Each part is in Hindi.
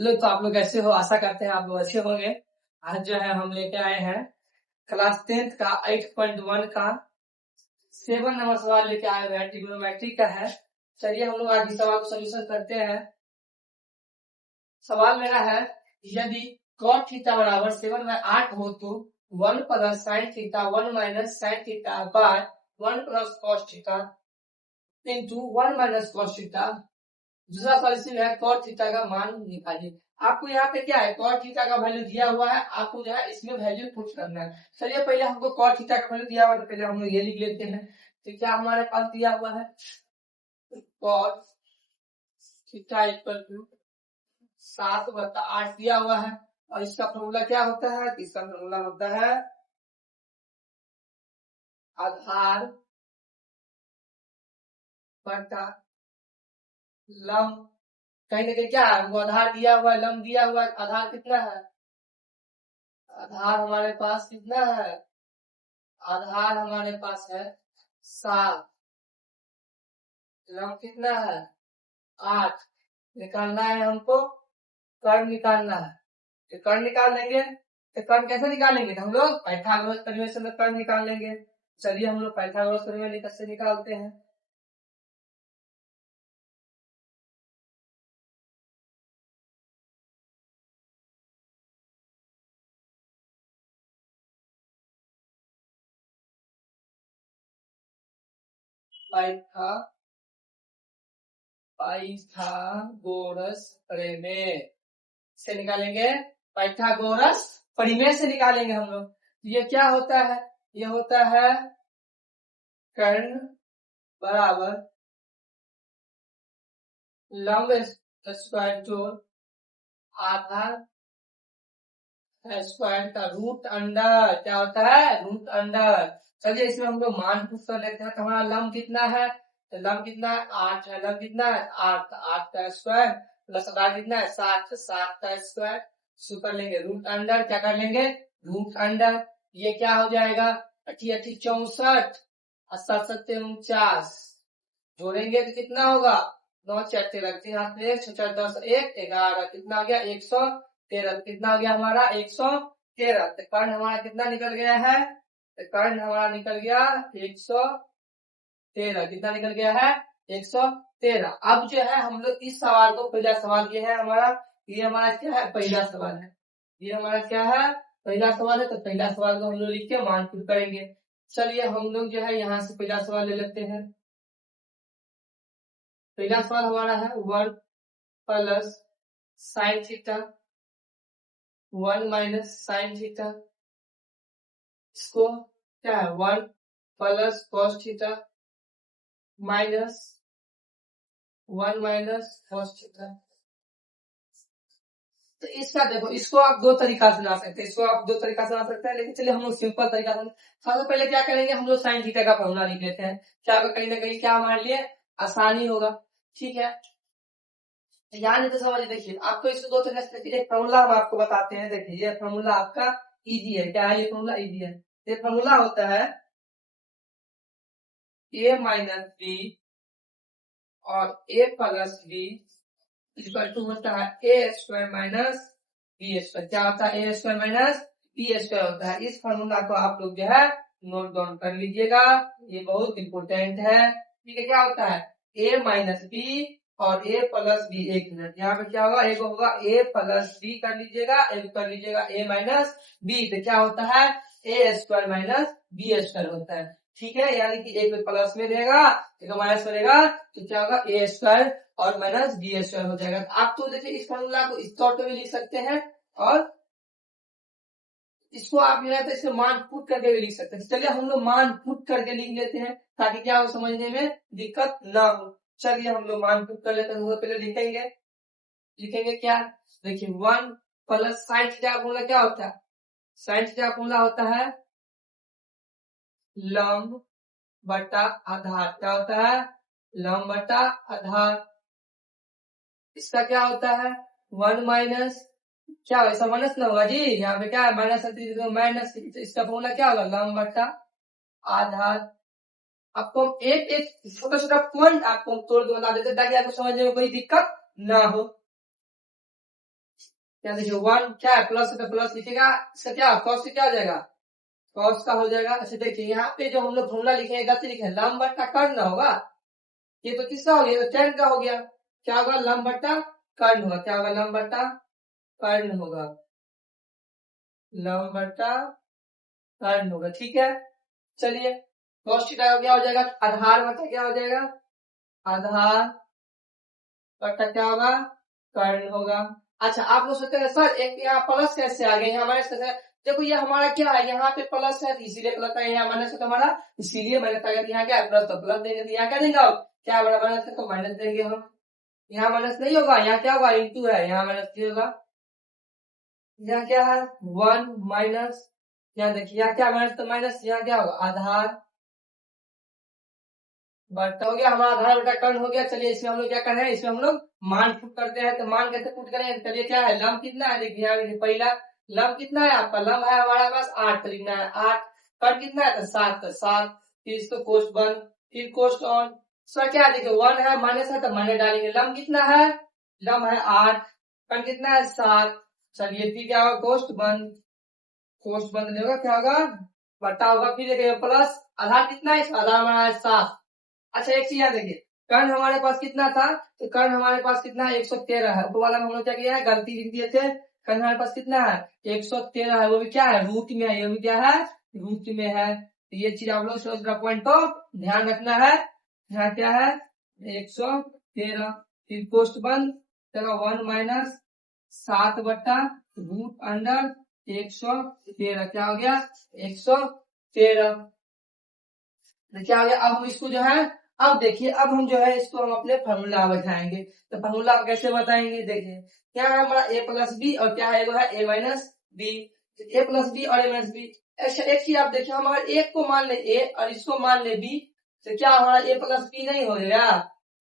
लो तो आप लोग कैसे हो, आशा करते हैं आप लोग अच्छे होंगे। आज जो है हम लेके आए हैं क्लास 10th का 8.1 का 7 नंबर सवाल लेके आए हुए हैं, ट्रिग्नोमेट्री का है। चलिए हम लोग आज इस सवाल को सोल्यूशन करते हैं। सवाल मेरा है, यदि cot थीटा बराबर 7/8 हो तो 1 plus sine theta 1 minus sine theta by 1 plus cos theta into 1 minus cos theta. दूसरा सवाल है cot थीटा का मान निकालिए। आपको यहाँ पे क्या है, cot थीटा का वैल्यू दिया हुआ है, आपको जो है इसमें वैल्यू पुट करना है। चलिए पहले हमको cot थीटा का वैल्यू दिया हुआ है तो पहले हम लोग ये लिख लेते हैं। तो क्या हमारे पास दिया हुआ है, cot थीटा इक्वल टू 7/8 दिया हुआ है। और इसका फॉर्मूला क्या होता है, इसका फॉर्मूला होता है आधार बटा लंब। कहीं ना कहीं क्या है, वो आधार दिया हुआ है, लंब दिया हुआ है। आधार कितना है, आधार हमारे पास कितना है, आधार हमारे पास है 7, लंब कितना है 8। निकालना है हमको, कर्ण निकालना है। तो कर्ण निकाल लेंगे, तो कर्ण कैसे निकालेंगे, हम लोग पाइथागोरस प्रमेय से कर्ण निकाल लेंगे। चलिए हम लोग पाइथागोरस प्रमेय से निकालते हैं। पाइथागोरस प्रमेय से निकालेंगे, पाइथागोरस प्रमेय से निकालेंगे हम लोग। ये क्या होता है, ये होता है कर्ण बराबर लंब स्क्वायर जोड़ आधार स्क्वायर का रूट अंडर। क्या होता है, रूट अंडर। चलिए इसमें हम लोग मान पुट कर लेते हैं। तो हमारा लंब कितना है, तो लंब कितना है 8 है। लंब कितना है 8, 8 का स्क्वायर प्लस आधार कितना है 7, 7 का स्क्वायर। सुपर लेंगे रूट अंडर, क्या कर लेंगे रूट अंडर। ये क्या हो जाएगा 80 80 64 और 7 7 49। जोड़ेंगे तो कितना होगा 9 4 13, 3 हाथ में 1 6 4 10 1 11, कितना हो गया 113। कितना हो गया हमारा 113। तो कर्ण हमारा कितना निकल गया है, तो कर्ण हमारा निकल गया 113। कितना निकल गया है 113। अब जो है हम लोग इस सवाल को, पहला सवाल ये है हमारा, ये हमारा क्या है पहला सवाल है, ये हमारा क्या है पहला सवाल है। तो पहला सवाल को हम लोग लिख के मान पुट करेंगे। चलिए हम लोग जो है यहाँ से पहला सवाल ले लेते हैं। पहला सवाल हमारा है 1 plus sine theta 1 minus sine theta, इसको क्या है 1 plus cos theta minus 1 minus cos theta. तो इसका देखो, इसको आप दो तरीका से बना सकते हैं, इसको आप दो तरीका से बना सकते हैं, लेकिन चलिए हम लोग सिंपल तरीका से सबसे पहले क्या करेंगे, हम लोग साइन थीटा का फॉर्मूला लिख लेते हैं। क्या कहीं ना कहीं क्या हमारे लिए आसानी होगा। ठीक है, यानी तो समझ, देखिए आपको इसको दो तरीके से, एक फॉर्मूला हम आपको बताते हैं। देखिए ये फॉर्मूला आपका इजी है। क्या है ये फॉर्मूला, इजी है। ये फॉर्मूला होता है a माइनस बी और a plus B equal to होता है A square minus B square. क्या होता है A square minus B square होता है। इस फॉर्मूला को आप लोग जो है नोट डाउन कर लीजिएगा, ये बहुत इंपोर्टेंट है। ठीक है, क्या होता है a माइनस बी और a प्लस बी। एक मिनट, यहाँ पे क्या होगा, एक होगा a प्लस बी कर लीजिएगा, एक कर लीजिएगा a माइनस बी। तो क्या होता है A square minus B square होता है। ठीक है, यानी कि एक प्लस में रहेगा, एक माइनस में रहेगा, तो क्या होगा ए स्क्वायर और माइनस बी स्क्वायर हो जाएगा। आप तो देखिए इस फॉर्मूला को इस तौर पे भी लिख सकते हैं, और इसको आप जो है तो इसमें मान पुट करके भी लिख सकते हैं। चलिए हम लोग मान पुट करके लिख लेते हैं, ताकि क्या हो समझने में दिक्कत ना हो। चलिए हम लोग मान पुट कर लेते हैं। पहले लिखेंगे, लिखेंगे क्या, देखिए 1 प्लस साइन थीटा का फॉर्मूला क्या होता है, साइन थीटा का फॉर्मूला होता है लंब बटा आधार। क्या होता है लंब बटा आधार। इसका क्या होता है 1 माइनस, क्या ऐसा माइनस ना होगा जी, यहाँ पे क्या है माइनस, माइनस। इसका फॉर्मूला क्या होगा लंब बटा आधार। आपको एक एक छोटा छोटा पॉइंट आपको तोड़ के बता देते ताकि आपको समझने में कोई दिक्कत ना हो। क्या देखिए 1 क्या है प्लस पे प्लस लिखेगा, इसका क्या कॉस क्या हो जाएगा, कॉस का हो जाएगा। अच्छा देखिए यहाँ पे जो हम लोग फॉर्मूला लिखे गलती लिखे लंब बट्टा कर्ण ना होगा, ये तो किसका हो गया, tan का हो गया। क्या होगा, लंब बट्टा कर्ण होगा, क्या होगा, लंब बट्टा कर्ण होगा, लंब बट्टा कर्ण होगा। ठीक है चलिए cos थीटा क्या हो जाएगा, आधार बट्टा क्या हो जाएगा, आधार बट्टा क्या होगा, कर्ण होगा। अच्छा आप लोग सोचते हैं सर एक यहाँ प्लस कैसे आ गया, हमारे कैसे, देखो ये हमारा क्या है, यहाँ पे प्लस है इसीलिए प्लस है, यहाँ माइनस है तो हमारा इसीलिए माइनस आ गया। यहाँ क्या है प्लस तो प्लस देंगे, तो यहाँ क्या देंगे आप, क्या बड़ा माइनस है तो माइनस देंगे हम। यहाँ माइनस नहीं होगा, यहाँ क्या होगा, इंटू है, यहाँ माइनस नहीं होगा। यहाँ क्या है 1 माइनस, यहाँ देखिए यहाँ क्या माइनस तो माइनस, यहाँ क्या होगा आधार बट्टा हो गया, हमारा आधार बट्टा कर्ण हो गया। चलिए इसमें हम लोग क्या कर रहे हैं, इसमें हम लोग मान पुट करते हैं, तो मान कैसे पुट करें, चलिए क्या है लंब कितना है, देखिए यहाँ देखिए पहला लंब कितना है आपका, लंब है हमारे पास 8 तो लिखना है 8, कर्ण कितना है तो 7 तो 7, फिर इसको कोष्ट बंद, फिर कोष्ट ऑन। सर क्या देखिए 1 है माइनस है तो माइनस डालेंगे, लंब कितना है, लंब है 8, कर्ण कितना है 7, चलिए फिर क्या होगा कोष्ट बंद, कोष्ट बंद होगा क्या होगा बट्टा होगा, फिर देखिए प्लस आधार कितना है, आधार हमारा है 7। अच्छा एक चीज याद देखिए कर्ण हमारे पास कितना था, तो कर्ण हमारे पास कितना है 113 है, ऊपर वाला में हम लोग क्या किया है गलती लिख दिए थे, कर्ण हमारे पास कितना है 113 है, वो भी क्या है रूट में है, ये भी क्या है रूट में है। तो ये चीज आप लोग पॉइंट को ध्यान रखना है, यहाँ क्या है 113, फिर कोष्ट बंद चलो 1 माइनस 7 बट्टा रूट अंडर 113, क्या हो गया 113, क्या हो गया। अब हम इसको जो है अब देखिए अब हम जो है इसको हम अपने फॉर्मूला बैठाएंगे, तो फॉर्मूला आप कैसे बताएंगे, देखिए क्या है हमारा a प्लस बी और क्या है a minus B, a plus B और a माइनस बी। अच्छा एक चीज आप देखिए हमारा एक को मान ले a और इसको मान ले b, तो क्या हमारा a प्लस बी नहीं हो गया,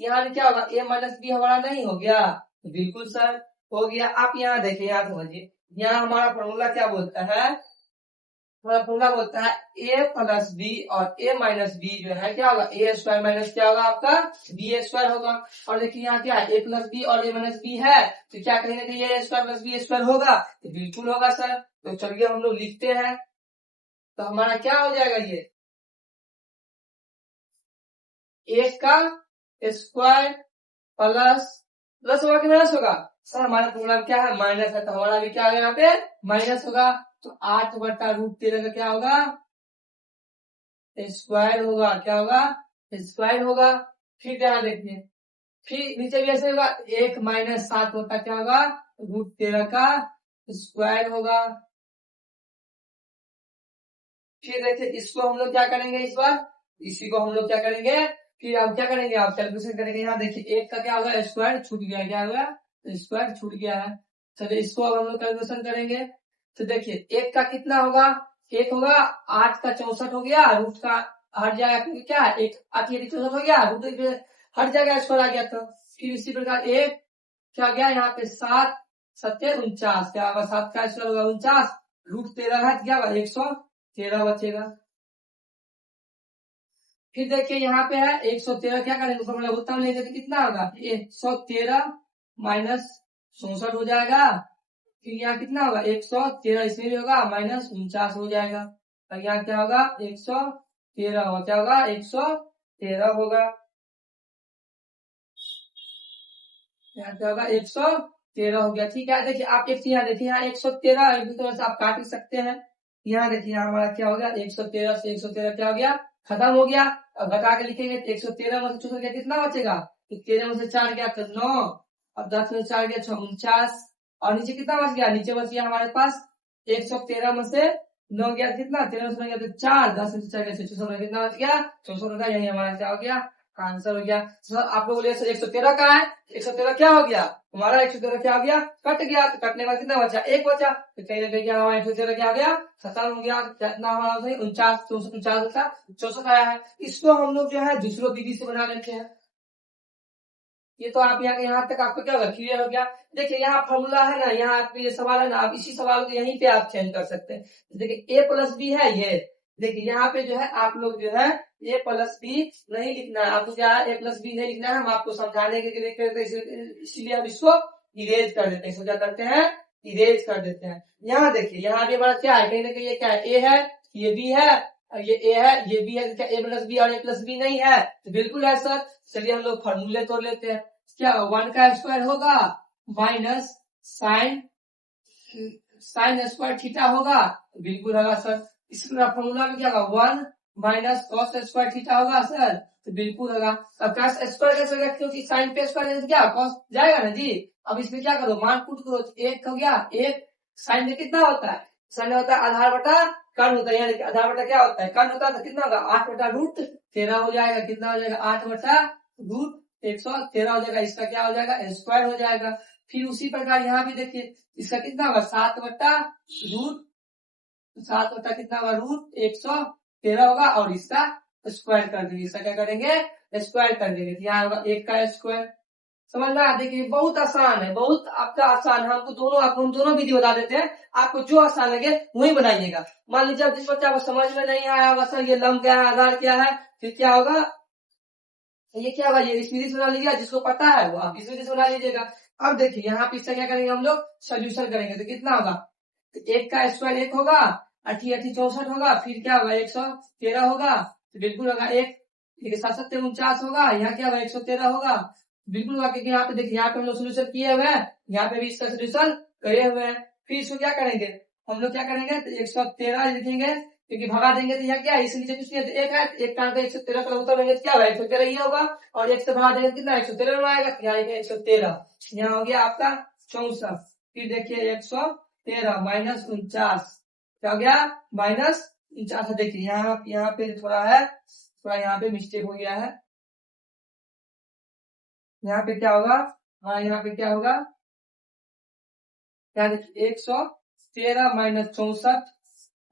यहाँ क्या होगा a माइनस बी हमारा नहीं हो गया, तो बिल्कुल सर हो गया। आप यहाँ देखिए यहाँ समझिए, यहाँ हमारा फॉर्मूला क्या बोलता है, हमारा फॉर्मूला बोलता है a प्लस बी और a माइनस बी जो है क्या होगा a स्क्वायर माइनस क्या होगा आपका बी स्क्वायर होगा। और देखिए यहाँ क्या है a प्लस बी और a माइनस बी है, तो क्या कहेंगे कि ये स्क्वायर प्लस बी स्क्वायर होगा, तो बिल्कुल होगा सर। तो चलिए हम लोग लिखते हैं, तो हमारा क्या हो जाएगा ये a का स्क्वायर प्लस प्लस होगा कि माइनस होगा, सर हमारा प्रोग्राम क्या है माइनस है, तो हमारा भी क्या होगा यहाँ पे माइनस होगा, तो 8 बट्टा रूट 13 का क्या होगा स्क्वायर होगा, क्या होगा स्क्वायर होगा। फिर यहाँ देखिए फिर नीचे भी ऐसे होगा 1 माइनस 7 होता क्या होगा रूट 13 का स्क्वायर होगा। फिर देखिए इसको हम लोग क्या करेंगे इस बार, इसी को हम लोग क्या करेंगे, फिर हम क्या करेंगे आप कैलकुलेशन करेंगे, यहाँ देखिए 1 का क्या होगा स्क्वायर छूट गया, क्या होगा स्क्वायर छूट गया है। चलिए इसको अब हम लोग कैलकुलेशन करेंगे, तो देखिए 1 का कितना होगा, 1 होगा 8 का 64 हो गया, रूट का हट जाएगा क्योंकि क्या है 1 8 की 64 हो गया, रूट हट जाएगा स्क्वायर आ गया, तो फिर इसी प्रकार 1 क्या गया यहाँ पे 7 7 49, क्या होगा 7 का स्क्वायर होगा 49, रूट 13 है क्या होगा 113 बचेगा। फिर देखिए यहाँ पे है 113, क्या करेंगे ऊपर वाला उत्तर लेंगे तो कितना होगा 113 माइनस 64 हो जाएगा, फिर यहाँ कितना होगा 113 इसमें भी होगा माइनस 49 हो जाएगा, और यहाँ क्या होगा 113 होगा, क्या होगा 113 होगा, यहाँ क्या होगा 113 हो गया। ठीक है देखिए आप एक यहाँ देखिए यहाँ 113 एक दूसरे से आप काट ही सकते हैं, यहाँ देखिए यहाँ हमारा क्या हो गया 113 से 113 क्या हो गया खत्म हो गया। अब घटा के लिखेंगे 113 में से 64 कितना बचेगा, तो 13 में से 4 गया तो 9, अब 10 में से 4 गया 49, और नीचे कितना बच गया, नीचे बच गया हमारे पास 113 में से 9 गया कितना 13 में से 9 गया तो 4, 10 में से 4 गया 64 में कितना बच गया 64 का, यही हमारा क्या हो गया आंसर हो गया। सर आप लोग बोले 113 का है, 113 क्या हो गया हमारा 113 क्या हो गया कट गया, तो कटने का कितना बचा एक बचा, तो कहीं ना कहीं क्या हमारा 113 क्या हो गया खत्म हो गया, कितना हमारा 49 49 का 64 आया है। इसको हम लोग जो है दूसरों विधि से बना लेते हैं, ये तो आप यहाँ तक आपको क्या होगा क्लियर हो गया। देखिए यहाँ फॉर्मूला है ना, यहाँ आपके ये सवाल है ना, आप इसी सवाल को यहीं पे आप चेंज कर सकते हैं। देखिए a प्लस बी है ये, देखिए यहाँ पे जो है आप लोग जो है a प्लस बी नहीं लिखना है, आपको क्या है a प्लस बी नहीं लिखना है, हम आपको समझाने के लिए करते हैं, इसलिए हम इसको इरेज कर देते हैं। इसको क्या करते हैं इरेज कर देते हैं। यहाँ देखिए, यहाँ भी हमारा क्या है, कहीं ना कहीं ये क्या है, ए है, ये बी है, और ये ए है, ये बी है, क्या ए प्लस बी और ए प्लस बी नहीं है? तो बिल्कुल है सर। चलिए हम लोग फॉर्मूले तोड़ लेते हैं। क्या 1 का स्क्वायर होगा माइनस साइन स्क्वायर थीटा होगा, बिल्कुल होगा सर। इसका फॉर्मूला में क्या होगा, 1 माइनस कॉस स्क्वायर थीटा होगा सर, तो बिल्कुल होगा। अब कॉस स्क्वायर कैसे होगा, क्योंकि साइन पे स्क्वायर क्या कॉस जाएगा ना जी। अब इसमें क्या करो, मान पुट करो, एक हो गया, एक साइन में कितना होता है, साइन होता है आधार बटा कर्ण होता है, यानी आधार बटा क्या होता है, कर्ण होता है, तो कितना होगा 8 बटा रूट 13 हो जाएगा। कितना हो जाएगा, 8 बटा रूट 113 हो जाएगा। इसका क्या हो जाएगा, स्क्वायर हो जाएगा। फिर उसी प्रकार यहाँ भी देखिए, इसका कितना होगा 7 बटा रूट 7 बटा कितना होगा रूट 113 होगा, और इसका स्क्वायर कर देंगे। इसका क्या करेंगे, स्क्वायर कर देंगे। यहाँ होगा 1 का स्क्वायर। समझ में आया? देखिए बहुत आसान है, बहुत आपका आसान है। हम दोनों विधि बता देते हैं, आपको जो आसान लगे वही बनाइएगा। मान लीजिए जिस बच्चा को समझ में नहीं आया होगा सर ये लंब क्या है, आधार क्या है, फिर क्या होगा, ये क्या होगा, ये इस विधि से बना लीजिएगा। जिसको पता है वो आप इस विधि से बना लीजिएगा। अब देखिए यहाँ पे इसका क्या करेंगे, हम लोग सोल्यूशन करेंगे। तो कितना होगा, 1 का स्क्वायर 1 होगा, 8 होगा, फिर क्या होगा 113 होगा, तो बिल्कुल होगा 1 7 7 49 होगा। यहाँ क्या होगा 113 होगा, बिल्कुल होगा। क्योंकि यहाँ पे देखिए, यहाँ पे हम लोग सोल्यूशन किए हुए हैं, यहाँ पे भी इसका सोल्यूशन करे हुए हैं। फिर इसको क्या करेंगे, हम लोग क्या करेंगे, तो 113 लिखेंगे, क्योंकि भगा देंगे तो यह क्या है, इस नीचे कुछ नहीं है, तो एक है, एक का 113 का उत्तर लेंगे तो क्या होगा 113 ही होगा, और 1 से भगा देंगे तो कितना 113 में आएगा, यहाँ 113। यहाँ हो गया आपका 64। फिर देखिए 113 माइनस 49 क्या हो गया, माइनस 49। देखिए यहाँ पे थोड़ा है, थोड़ा यहाँ पे मिस्टेक हो गया है। यहाँ पे क्या होगा, हाँ यहाँ पे क्या होगा, क्या देखिए 113 माइनस 64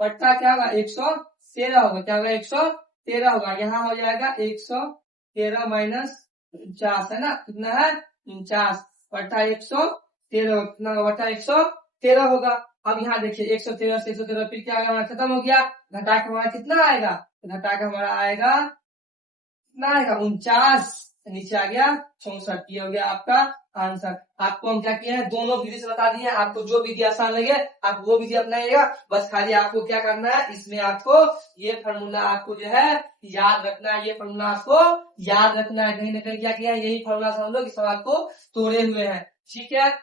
बट्टा क्या होगा 113 होगा, क्या होगा 113 होगा। यहाँ हो जाएगा 113 माइनस 49 है ना, कितना है 49 बट्टा 113, कितना होगा बट्टा 113 होगा। अब यहाँ देखिए 113 से 113 फिर क्या होगा, खत्म हो गया, घटा के हमारा कितना आएगा, घटा के हमारा आएगा कितना आएगा 49, नीचे आ गया 64। ये हो गया आपका आंसर। आपको हम क्या किए हैं, दोनों विधि से बता दिए हैं। आपको जो विधि आसान लगे आप वो विधि अपनाइएगा। बस खाली आपको क्या करना है, इसमें आपको ये फॉर्मूला आपको जो है याद रखना है, ये फॉर्मूला आपको याद रखना है। कहीं ना कहीं क्या किया है, यही फॉर्मूला समझ लो कि सवाल को तोड़े हुए हैं, ठीक है।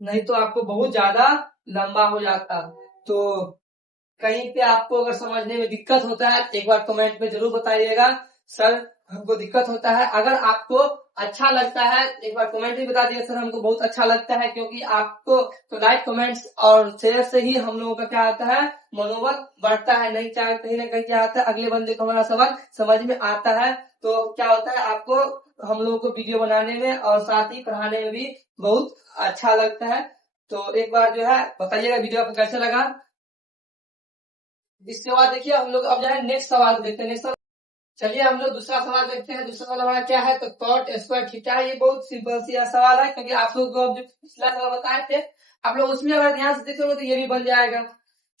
नहीं तो आपको बहुत ज्यादा लंबा हो जाता। तो कहीं पे आपको अगर समझने में दिक्कत होता है एक बार कमेंट में जरूर बताइएगा, सर हमको दिक्कत होता है। अगर आपको अच्छा लगता है एक बार कमेंट में बता दिए, सर हमको बहुत अच्छा लगता है, क्योंकि आपको तो लाइक कमेंट्स और शेयर से ही हम लोगों का क्या आता है, मनोबल बढ़ता है। नहीं चाहे कहीं ना कहीं क्या आता है, अगले बंदे को हमारा सवाल समझ में आता है, तो क्या होता है आपको हम लोगों को वीडियो बनाने में और साथ ही पढ़ाने में भी बहुत अच्छा लगता है। तो एक बार जो है बताइएगा वीडियो आपको कैसे लगा। इसके बाद देखिए हम लोग अब जो है नेक्स्ट सवाल देखते हैं। नेक्स्ट चलिए हम लोग दूसरा सवाल देखते हैं। दूसरा सवाल हमारा क्या है, तो कॉट स्क्वायर थीटा है। ये बहुत सिंपल सी सवाल है, क्योंकि आप लोग को जो पिछला सवाल बताए थे आप लोग उसमें अगर ध्यान से देखोगे तो ये भी बन जाएगा।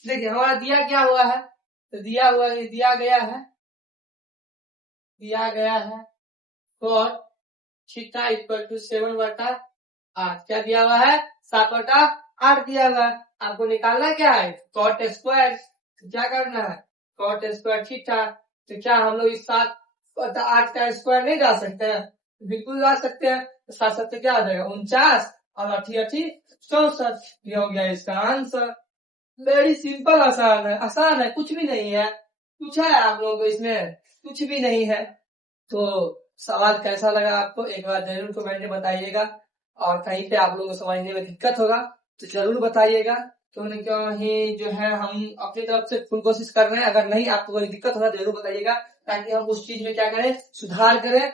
देखिए हमारा दिया क्या हुआ है, तो दिया गया है कॉट थीटा इक्वल टू 7/8। क्या दिया हुआ है, 7/8 दिया हुआ है। आपको निकालना क्या है, कॉट स्क्वायर। तो क्या करना है, कॉट स्क्वायर थीटा। तो क्या हम लोग इस 7/8 का स्क्वायर नहीं डाल सकते हैं, बिल्कुल डाल सकते हैं। तो 7 क्या आ जाएगा 49 और 8 64। ये हो गया इसका आंसर। वेरी सिंपल, आसान है, कुछ भी नहीं है। कुछ है आप लोगों को इसमें, कुछ भी नहीं है। तो सवाल कैसा लगा आपको एक बार जरूर कमेंट में बताइएगा, और कहीं पे आप लोगों को समझने में दिक्कत होगा तो जरूर बताइएगा। क्यों न कहीं जो है हम अपनी तरफ से फुल कोशिश कर रहे हैं। अगर नहीं आपको कोई दिक्कत होगा जरूर बताइएगा, ताकि हम उस चीज में क्या करें, सुधार करें।